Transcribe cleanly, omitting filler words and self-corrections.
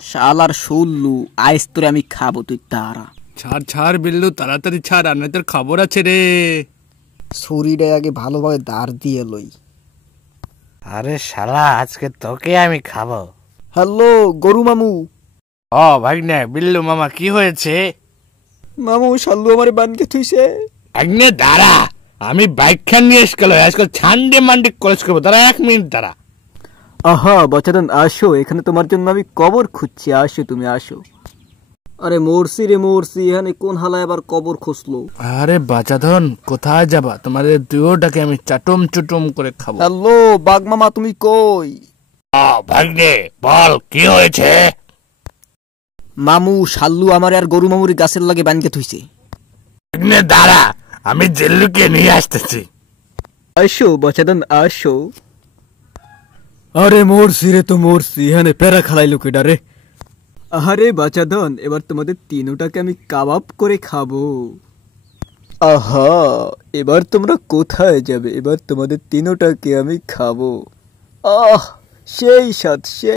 শালার শুল্লু, আইস তোরে আমি খাবো, তুই তারা। ছাড় ছাড় বিল্লু, তাড়াতাড়ি ছাড়, আর তোর খবর আছে রে। ছুরিটা আগে ভালোভাবে দাঁড় দিয়ে লই। আরে শালা, আজকে তোকে আমি খাবো। হ্যালো গরু মামু। ও ভাগ্নে, বিল্লু মামা কি হয়েছে? মামু শাল্লু আমারে বানকে থুইছে। ভাগ্নে দাঁড়া, আমি বাইক খান নিয়ে এসে আজকাল ছান্ডে মান্ডে কলেজ করবো, তারা 1 মিনিট দাঁড়া। আহা বাচ্চাদান আসো, এখানে তোমার জন্য আমি কবর খুঁজছি, আসো তুমি আসো। আরে মরছি রে মরছি, এখানে কোন হালায় আবার কবর খুঁজলো? আরে বাচাধন, কোথায় যাবা? তোমাদের দুয়োটাকে আমি চাটুম চুটুম করে খাবো। হ্যালো বাঘ মামা, তুমি কই? ভাগ্নে বল কি হয়েছে? মামু শাল্লু আমার আর গরু মামুর গাছের লাগে বানকে থুইছে। ভাগ্নে দাঁড়া, আমি জেল্লুকে নিয়ে আসতেছি। আসো বাচ্চাদান আসো। আরে মরছি রে, তো মরছি, এখানে প্যারা খালাইলো কেডা রে? আরে বাচ্চাদান, এবার তোমাদের তিনোটাকে আমি কাবাব করে খাবো। আহা, এবার তোমরা কোথায় যাবে? এবার তোমাদের তিনোটাকে আমি খাবো। আহ সেই স্বাদ, সেই